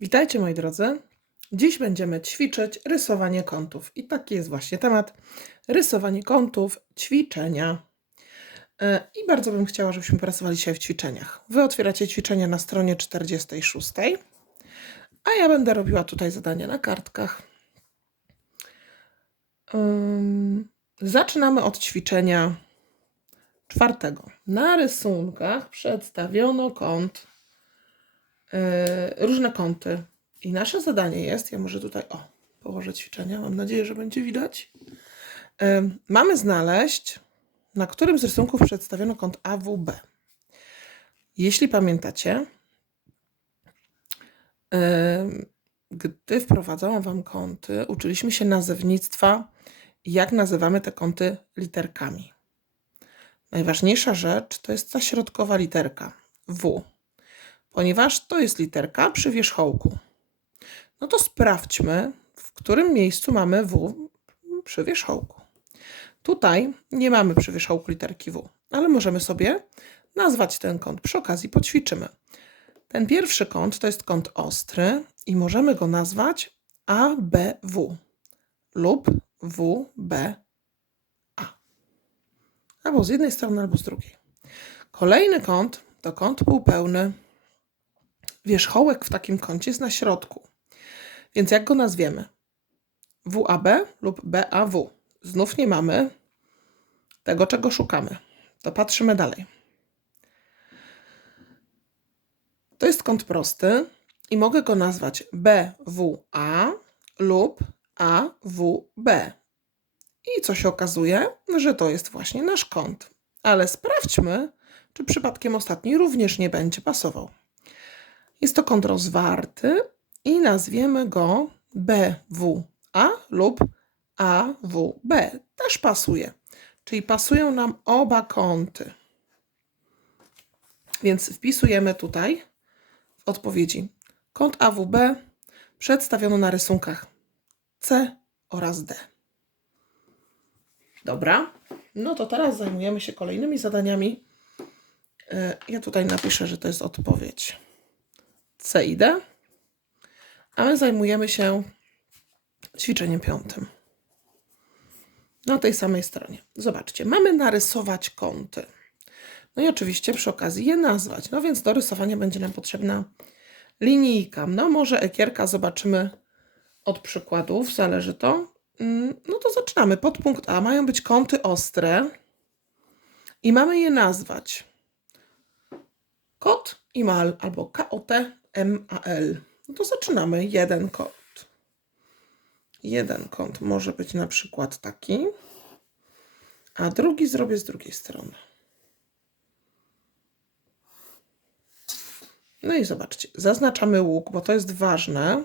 Witajcie moi drodzy. Dziś będziemy ćwiczyć rysowanie kątów. I taki jest właśnie temat. Rysowanie kątów, ćwiczenia. E, I bardzo bym chciała, żebyśmy pracowali dzisiaj w ćwiczeniach. Wy otwieracie ćwiczenia na stronie 46, a ja będę robiła tutaj zadania na kartkach. Zaczynamy od ćwiczenia czwartego. Na rysunkach przedstawiono kąt różne kąty. I nasze zadanie jest, ja może tutaj, o, położę ćwiczenia, mam nadzieję, że będzie widać. E, Mamy znaleźć, na którym z rysunków przedstawiono kąt AWB. Jeśli pamiętacie, e, gdy wprowadzałam Wam kąty, uczyliśmy się nazewnictwa, jak nazywamy te kąty literkami. Najważniejsza rzecz to jest ta środkowa literka W ponieważ to jest literka przy wierzchołku. No to sprawdźmy, w którym miejscu mamy W przy wierzchołku. Tutaj nie mamy przy wierzchołku literki W, ale możemy sobie nazwać ten kąt. Przy okazji poćwiczymy. Ten pierwszy kąt to jest kąt ostry i możemy go nazwać ABW lub WBA. Albo z jednej strony, albo z drugiej. Kolejny kąt to kąt półpełny wierzchołek w takim kącie jest na środku. Więc jak go nazwiemy? WAB lub BAW. Znów nie mamy tego, czego szukamy. To patrzymy dalej. To jest kąt prosty i mogę go nazwać BWA lub AWB. I co się okazuje, że to jest właśnie nasz kąt. Ale sprawdźmy, czy przypadkiem ostatni również nie będzie pasował. Jest to kąt rozwarty i nazwiemy go BWA lub AWB. Też pasuje. Czyli pasują nam oba kąty. Więc wpisujemy tutaj w odpowiedzi kąt AWB przedstawiono na rysunkach C oraz D. Dobra, no to teraz zajmujemy się kolejnymi zadaniami. E, Ja tutaj napiszę, że to jest odpowiedź. C a my zajmujemy się ćwiczeniem piątym. Na tej samej stronie. Zobaczcie, mamy narysować kąty. No i oczywiście przy okazji je nazwać. No więc do rysowania będzie nam potrzebna linijka. No może ekierka zobaczymy od przykładów, zależy to. Mm, No to zaczynamy. Podpunkt A mają być kąty ostre i mamy je nazwać. Kot i mal albo KOT MAL. No to zaczynamy. Jeden kąt. Jeden kąt może być na przykład taki, a drugi zrobię z drugiej strony. No i zobaczcie, zaznaczamy łuk, bo to jest ważne,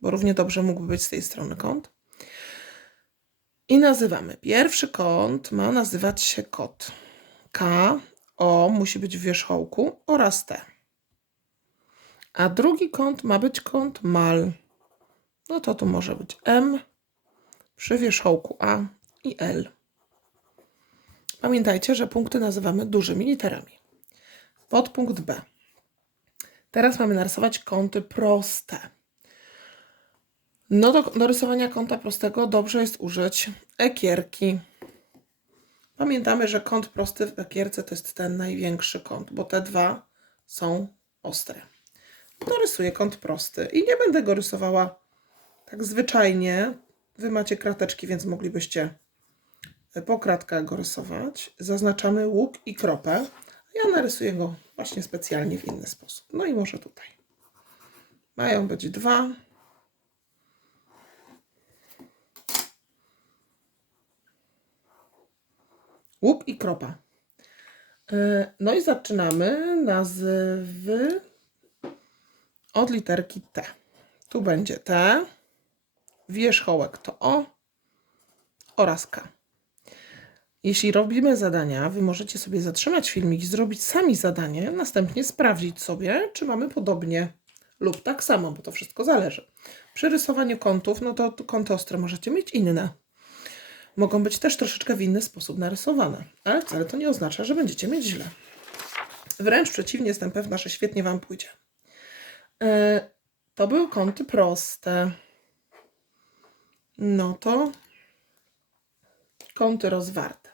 bo równie dobrze mógłby być z tej strony kąt. I nazywamy. Pierwszy kąt ma nazywać się kot. K, O musi być w wierzchołku oraz T. A drugi kąt ma być kąt mal. No to tu może być M przy wierzchołku A i L. Pamiętajcie, że punkty nazywamy dużymi literami. Podpunkt B. Teraz mamy narysować kąty proste. No do, do rysowania kąta prostego dobrze jest użyć ekierki. Pamiętamy, że kąt prosty w ekierce to jest ten największy kąt, bo te dwa są ostre. To rysuję kąt prosty i nie będę go rysowała tak zwyczajnie. Wy macie krateczki, więc moglibyście po kratkach go rysować. Zaznaczamy łuk i kropę. Ja narysuję go właśnie specjalnie w inny sposób. No i może tutaj. Mają być dwa. Łuk i kropa. E, No i zaczynamy nazwy od literki T. Tu będzie T, wierzchołek to O oraz K. Jeśli robimy zadania, wy możecie sobie zatrzymać filmik i zrobić sami zadanie, następnie sprawdzić sobie, czy mamy podobnie lub tak samo, bo to wszystko zależy. Przy rysowaniu kątów, no to kąty ostre możecie mieć inne. Mogą być też troszeczkę w inny sposób narysowane, ale wcale to nie oznacza, że będziecie mieć źle. Wręcz przeciwnie, jestem pewna, że świetnie Wam pójdzie. E, To były kąty proste. No to kąty rozwarte.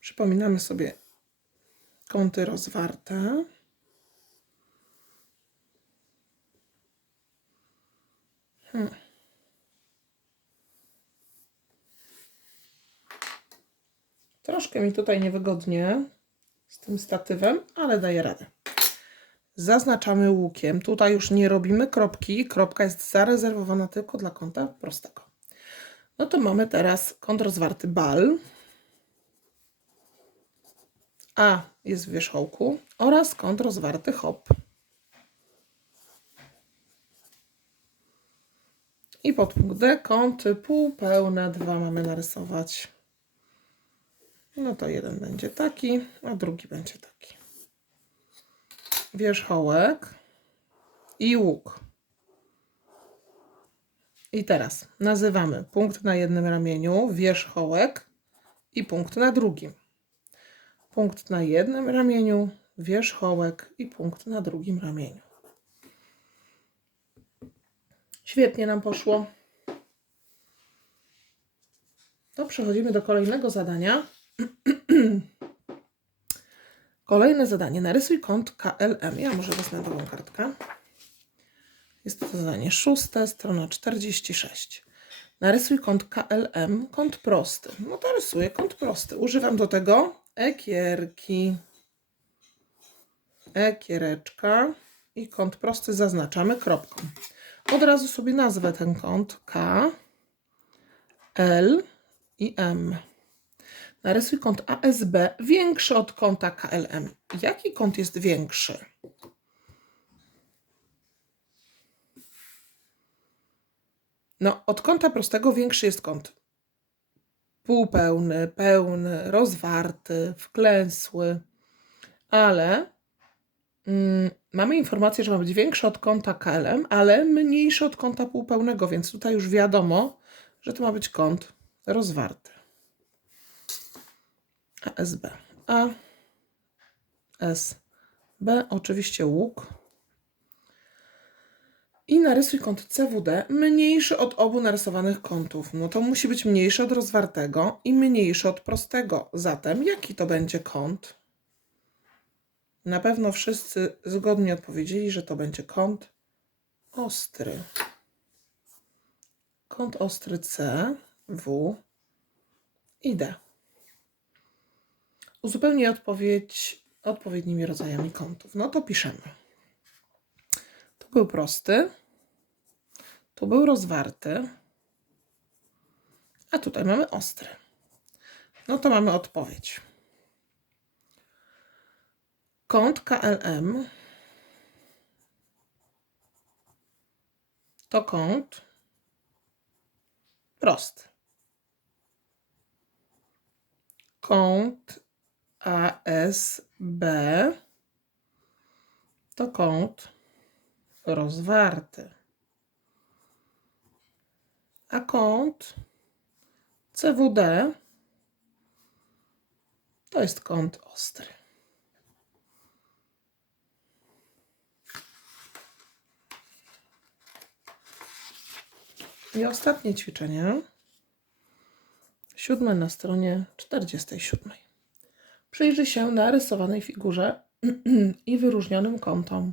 Przypominamy sobie kąty rozwarte. Troszkę mi tutaj niewygodnie z tym statywem, ale daję radę. Zaznaczamy łukiem. Tutaj już nie robimy kropki. Kropka jest zarezerwowana tylko dla kąta prostego. No to mamy teraz kąt rozwarty bal. A jest w wierzchołku oraz kąt rozwarty hop. I podpunkt D kąty półpełne dwa mamy narysować. No to jeden będzie taki, a drugi będzie taki. Wierzchołek i łuk. I teraz nazywamy punkt na jednym ramieniu, wierzchołek i punkt na drugim. Punkt na jednym ramieniu, wierzchołek i punkt na drugim ramieniu. Świetnie nam poszło. To przechodzimy do kolejnego zadania. Kolejne zadanie. Narysuj kąt KLM. Ja może wezmę drugą kartkę. Jest to zadanie szóste, strona 46. Narysuj kąt KLM, kąt prosty. No to rysuję kąt prosty. Używam do tego ekierki. Ekiereczka i kąt prosty zaznaczamy kropką. Od razu sobie nazwę ten kąt K, L i M. Narysuj kąt ASB większy od kąta KLM. Jaki kąt jest większy? No, od kąta prostego większy jest kąt półpełny, pełny, rozwarty, wklęsły, ale mm, mamy informację, że ma być większy od kąta KLM, ale mniejszy od kąta półpełnego, więc tutaj już wiadomo, że to ma być kąt rozwarty. ASB. A, S, B, oczywiście łuk. I narysuj kąt CWD mniejszy od obu narysowanych kątów. No to musi być mniejszy od rozwartego i mniejszy od prostego. Zatem jaki to będzie kąt? Na pewno wszyscy zgodnie odpowiedzieli, że to będzie kąt ostry. Kąt ostry C, W i D. Uzupełnij odpowiedź odpowiednimi rodzajami kątów. No to piszemy. Tu był prosty, tu był rozwarty, a tutaj mamy ostry. No to mamy odpowiedź. Kąt KLM to kąt prosty. Kąt ASB to kąt rozwarty. A kąt CWD to jest kąt ostry. I ostatnie ćwiczenie. Siódme na stronie 47. Przyjrzyj się narysowanej figurze i wyróżnionym kątom.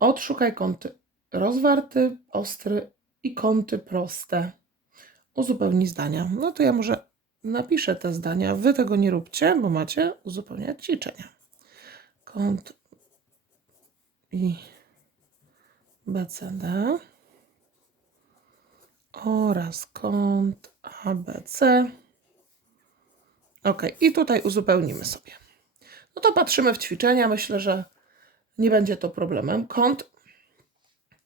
Odszukaj kąty rozwarty, ostry i kąty proste. Uzupełnij zdania. No to ja może napiszę te zdania. Wy tego nie róbcie, bo macie uzupełniać ćwiczenia. Kąt i BCD oraz kąt ABC. Ok, i tutaj uzupełnimy sobie. No to patrzymy w ćwiczenia. Myślę, że nie będzie to problemem. Kąt,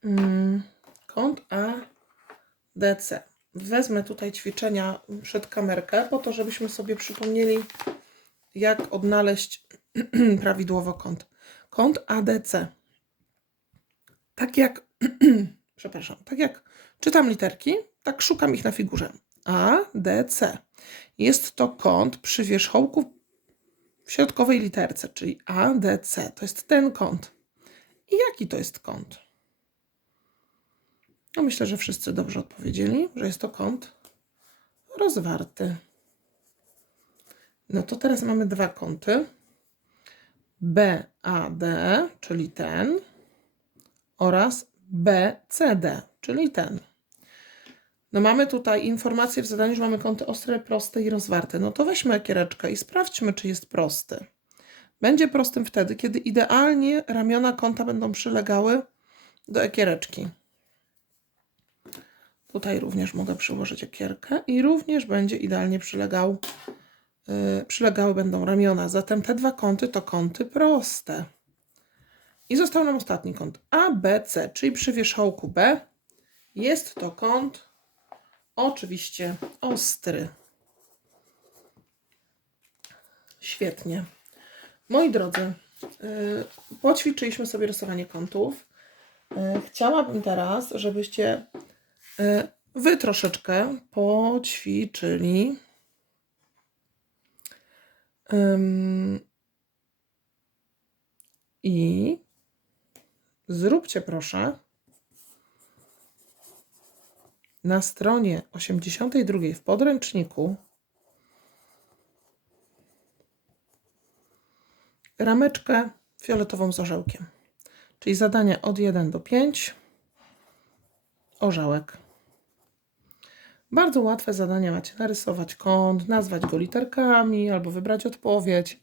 mm, kąt ADC. Wezmę tutaj ćwiczenia przed kamerkę, po to, żebyśmy sobie przypomnieli, jak odnaleźć prawidłowo kąt. Kąt ADC. Tak jak, przepraszam, tak jak czytam literki, tak szukam ich na figurze. ADC. Jest to kąt przy wierzchołku w środkowej literce, czyli ADC. To jest ten kąt. I jaki to jest kąt? No myślę, że wszyscy dobrze odpowiedzieli, że jest to kąt rozwarty. No to teraz mamy dwa kąty. BAD, czyli ten, oraz BCD, czyli ten. No mamy tutaj informację w zadaniu, że mamy kąty ostre, proste i rozwarte. No to weźmy ekiereczkę i sprawdźmy, czy jest prosty. Będzie prostym wtedy, kiedy idealnie ramiona kąta będą przylegały do ekiereczki. Tutaj również mogę przyłożyć ekierkę i również będzie idealnie przylegał, yy, przylegały będą ramiona. Zatem te dwa kąty to kąty proste. I został nam ostatni kąt ABC, czyli przy wierzchołku B jest to kąt oczywiście ostry. Świetnie. Moi drodzy, yy, poćwiczyliśmy sobie rysowanie kątów. Yy, Chciałabym teraz, żebyście yy, wy troszeczkę poćwiczyli. I zróbcie proszę na stronie 82 w podręczniku rameczkę fioletową z orzełkiem. Czyli zadania od 1 do 5. Orzełek. Bardzo łatwe zadania macie narysować kąt, nazwać go literkami albo wybrać odpowiedź.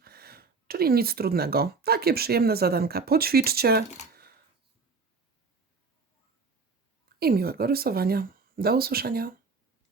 Czyli nic trudnego. Takie przyjemne zadanka poćwiczcie. I miłego rysowania. Do usłyszenia.